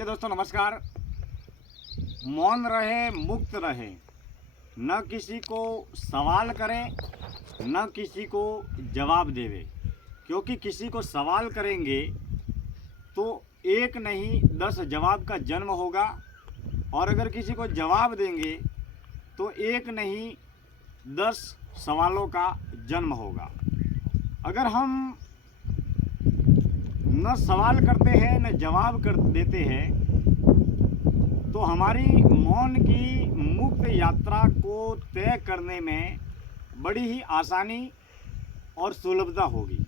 प्रिय दोस्तों नमस्कार। मौन रहे, मुक्त रहे, न किसी को सवाल करे, न किसी को जवाब देवे। क्योंकि किसी को सवाल करेंगे तो एक नहीं 10 जवाब का जन्म होगा, और अगर किसी को जवाब देंगे तो एक नहीं 10 सवालों का जन्म होगा। अगर हम न सवाल करते हैं न जवाब कर देते हैं तो हमारी मौन की मुक्त यात्रा को तय करने में बड़ी ही आसानी और सुलभता होगी।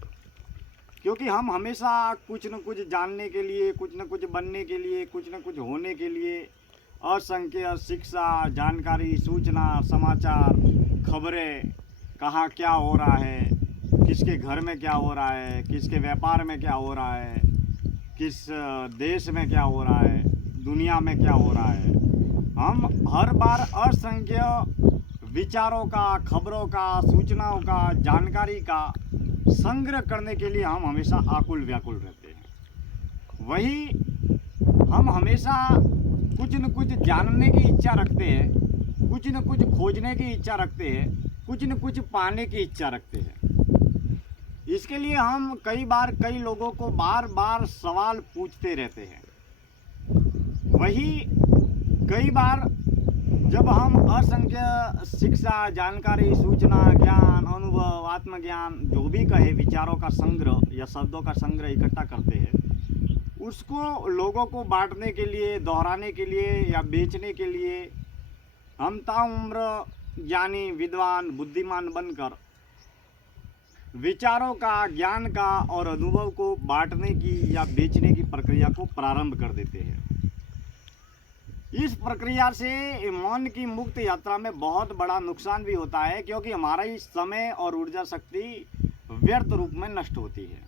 क्योंकि हम हमेशा कुछ न कुछ जानने के लिए, कुछ न कुछ बनने के लिए, कुछ न कुछ होने के लिए असंख्य शिक्षा, जानकारी, सूचना, समाचार, खबरें, कहाँ क्या हो रहा है, किसके घर में क्या हो रहा है, किसके व्यापार में क्या हो रहा है, किस देश में क्या हो रहा है, दुनिया में क्या हो रहा है, हम हर बार असंख्य विचारों का, खबरों का, सूचनाओं का, जानकारी का संग्रह करने के लिए हम हमेशा आकुल व्याकुल रहते हैं। वही हम हमेशा कुछ न कुछ जानने की इच्छा रखते हैं, कुछ न कुछ खोजने की इच्छा रखते हैं, कुछ न कुछ पाने की इच्छा रखते हैं। इसके लिए हम कई लोगों को बार बार सवाल पूछते रहते हैं। वही कई बार जब हम असंख्य शिक्षा, जानकारी, सूचना, ज्ञान, अनुभव, आत्मज्ञान, जो भी कहे, विचारों का संग्रह या शब्दों का संग्रह इकट्ठा करते हैं, उसको लोगों को बांटने के लिए, दोहराने के लिए या बेचने के लिए हम ताउम्र ज्ञानी, विद्वान, बुद्धिमान बनकर विचारों का, ज्ञान का और अनुभव को बांटने की या बेचने की प्रक्रिया को प्रारंभ कर देते हैं। इस प्रक्रिया से मौन की मुक्त यात्रा में बहुत बड़ा नुकसान भी होता है, क्योंकि हमारा ही समय और ऊर्जा शक्ति व्यर्थ रूप में नष्ट होती है।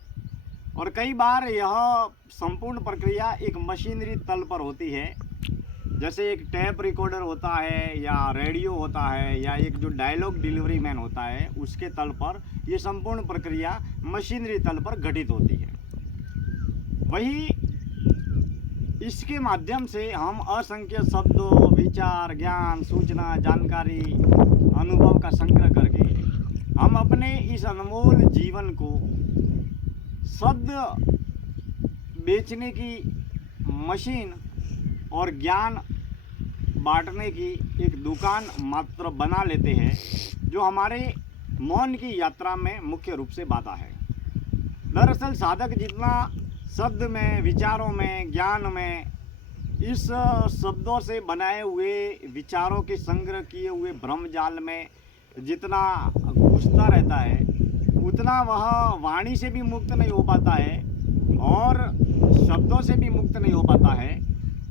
और कई बार यह संपूर्ण प्रक्रिया एक मशीनरी तल पर होती है, जैसे एक टेप रिकॉर्डर होता है या रेडियो होता है या एक जो डायलॉग डिलीवरी मैन होता है, उसके तल पर यह संपूर्ण प्रक्रिया मशीनरी तल पर घटित होती है। वही इसके माध्यम से हम असंख्य शब्दों, विचार, ज्ञान, सूचना, जानकारी, अनुभव का संग्रह करके हम अपने इस अनमोल जीवन को शब्द बेचने की मशीन और ज्ञान बांटने की एक दुकान मात्र बना लेते हैं, जो हमारे मौन की यात्रा में मुख्य रूप से बाधा है। दरअसल साधक जितना शब्द में, विचारों में, ज्ञान में, इस शब्दों से बनाए हुए विचारों के संग्रह किए हुए भ्रमजाल में जितना घुसता रहता है, उतना वह वाणी से भी मुक्त नहीं हो पाता है और शब्दों से भी मुक्त नहीं हो पाता है।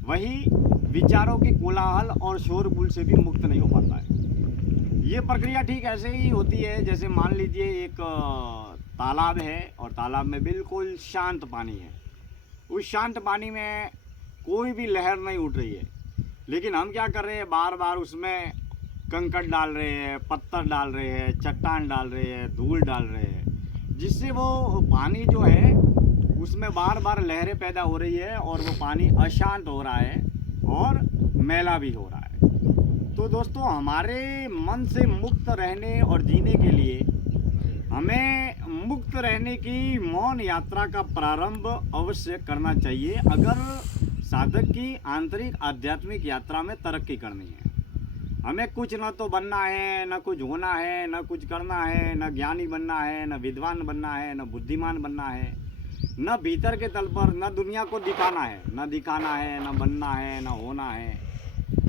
वही विचारों के कोलाहल और शोरगुल से भी मुक्त नहीं हो पाता है। ये प्रक्रिया ठीक ऐसे ही होती है जैसे मान लीजिए एक तालाब है और तालाब में बिल्कुल शांत पानी है। उस शांत पानी में कोई भी लहर नहीं उठ रही है, लेकिन हम क्या कर रहे हैं, बार बार उसमें कंकड़ डाल रहे हैं, पत्थर डाल रहे हैं, चट्टान डाल रहे हैं, धूल डाल रहे हैं, जिससे वो पानी जो है उसमें बार बार लहरें पैदा हो रही है और वो पानी अशांत हो रहा है और मैला भी हो रहा है। तो दोस्तों, हमारे मन से मुक्त रहने और जीने के लिए हमें मुक्त रहने की मौन यात्रा का प्रारंभ अवश्य करना चाहिए, अगर साधक की आंतरिक आध्यात्मिक यात्रा में तरक्की करनी है। हमें कुछ न तो बनना है, न कुछ होना है, न कुछ करना है, न ज्ञानी बनना है, न विद्वान बनना है, न बुद्धिमान बनना है, न भीतर के तल पर न दुनिया को दिखाना है, न दिखाना है, न बनना है, न होना है।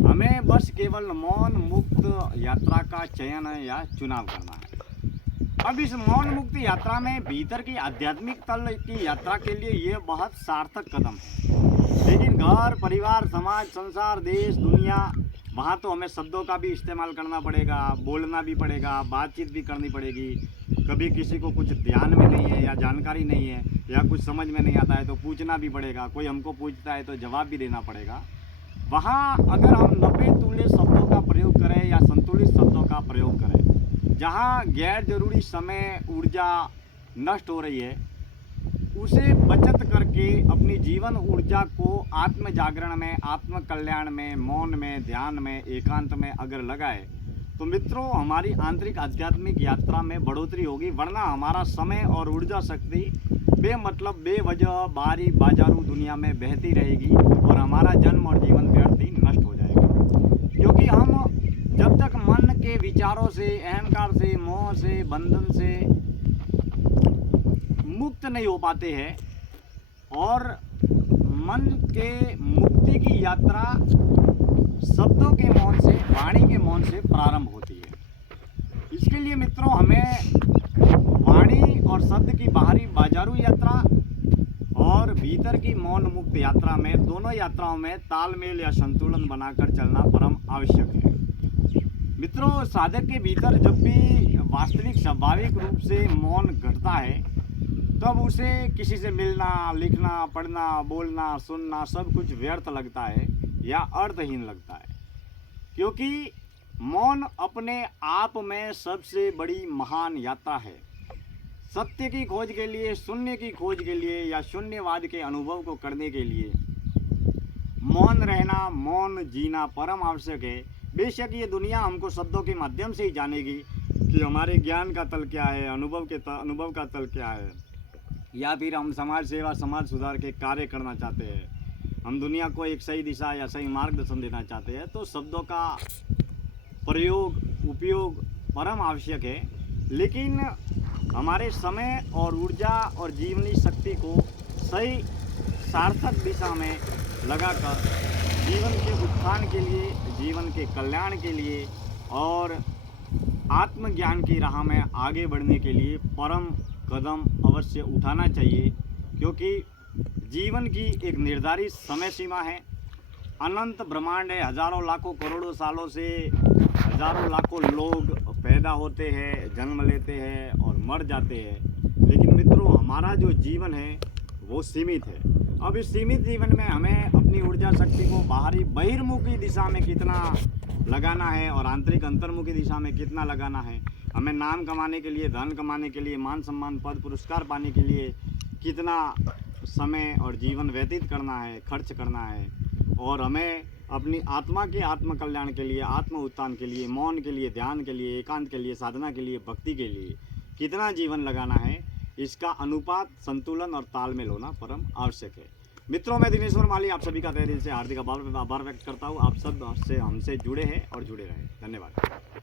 हमें बस केवल मौन मुक्त यात्रा का चयन है या चुनाव करना है। अब इस मौन मुक्त यात्रा में भीतर की आध्यात्मिक तल की यात्रा के लिए ये बहुत सार्थक कदम है। लेकिन घर, परिवार, समाज, संसार, देश, दुनिया, वहाँ तो हमें शब्दों का भी इस्तेमाल करना पड़ेगा, बोलना भी पड़ेगा, बातचीत भी करनी पड़ेगी। कभी किसी को कुछ ध्यान में नहीं है या जानकारी नहीं है या कुछ समझ में नहीं आता है तो पूछना भी पड़ेगा, कोई हमको पूछता है तो जवाब भी देना पड़ेगा। वहाँ अगर हम नपे तुले शब्दों का प्रयोग करें या संतुलित शब्दों का प्रयोग करें, जहाँ गैर जरूरी समय, ऊर्जा नष्ट हो रही है, उसे बचत करके अपनी जीवन ऊर्जा को आत्म जागरण में, आत्म कल्याण में, मौन में, ध्यान में, एकांत में अगर लगाए तो मित्रों हमारी आंतरिक आध्यात्मिक यात्रा में बढ़ोतरी होगी। वरना हमारा समय और ऊर्जा शक्ति बेमतलब बेवजह बाहरी बाजारू दुनिया में बहती रहेगी और हमारा जन्म और जीवन व्यर्थ ही नष्ट हो जाएगा। क्योंकि हम जब तक मन के विचारों से, अहंकार से, मोह से, बंधन से मुक्त नहीं हो पाते हैं और मन के मुक्ति की यात्रा शब्दों के मौन से, वाणी के मौन से प्रारंभ होती है। इसके लिए मित्रों हमें वाणी और शब्द की बाहरी बाजारू यात्रा और भीतर की मौन मुक्त यात्रा में, दोनों यात्राओं में तालमेल या संतुलन बनाकर चलना परम आवश्यक है। मित्रों साधक के भीतर जब भी वास्तविक स्वाभाविक रूप से मौन घटता है तब उसे किसी से मिलना, लिखना, पढ़ना, बोलना, सुनना सब कुछ व्यर्थ लगता है या अर्थहीन लगता है। क्योंकि मौन अपने आप में सबसे बड़ी महान यात्रा है। सत्य की खोज के लिए, शून्य की खोज के लिए या शून्यवाद के अनुभव को करने के लिए मौन रहना, मौन जीना परम आवश्यक है। बेशक ये दुनिया हमको शब्दों के माध्यम से ही जानेगी कि हमारे ज्ञान का तल क्या है, अनुभव का तल क्या है, या फिर हम समाज सेवा, समाज सुधार के कार्य करना चाहते हैं, हम दुनिया को एक सही दिशा या सही मार्गदर्शन देना चाहते हैं, तो शब्दों का प्रयोग, उपयोग परम आवश्यक है। लेकिन हमारे समय और ऊर्जा और जीवनी शक्ति को सही सार्थक दिशा में लगाकर जीवन के उत्थान के लिए, जीवन के कल्याण के लिए और आत्मज्ञान की राह में आगे बढ़ने के लिए परम कदम अवश्य उठाना चाहिए। क्योंकि जीवन की एक निर्धारित समय सीमा है। अनंत ब्रह्मांड है, हजारों लाखों करोड़ों सालों से हजारों लाखों लोग पैदा होते हैं, जन्म लेते हैं और मर जाते हैं। लेकिन मित्रों हमारा जो जीवन है वो सीमित है। अब इस सीमित जीवन में हमें अपनी ऊर्जा शक्ति को बाहरी बहिर्मुखी दिशा में कितना लगाना है और आंतरिक अंतर्मुखी दिशा में कितना लगाना है, हमें नाम कमाने के लिए, धन कमाने के लिए, मान सम्मान, पद पुरस्कार पाने के लिए कितना समय और जीवन व्यतीत करना है, खर्च करना है, और हमें अपनी आत्मा के आत्म कल्याण के लिए, आत्म उत्थान के लिए, मौन के लिए, ध्यान के लिए, एकांत के लिए, साधना के लिए, भक्ति के लिए कितना जीवन लगाना है, इसका अनुपात, संतुलन और तालमेल होना परम आवश्यक है। मित्रों मैं दिनेश्वर माली आप सभी का तहे दिल से हार्दिक आभार व्यक्त करता हूँ। आप सब हमसे जुड़े हैं और जुड़े रहे। धन्यवाद।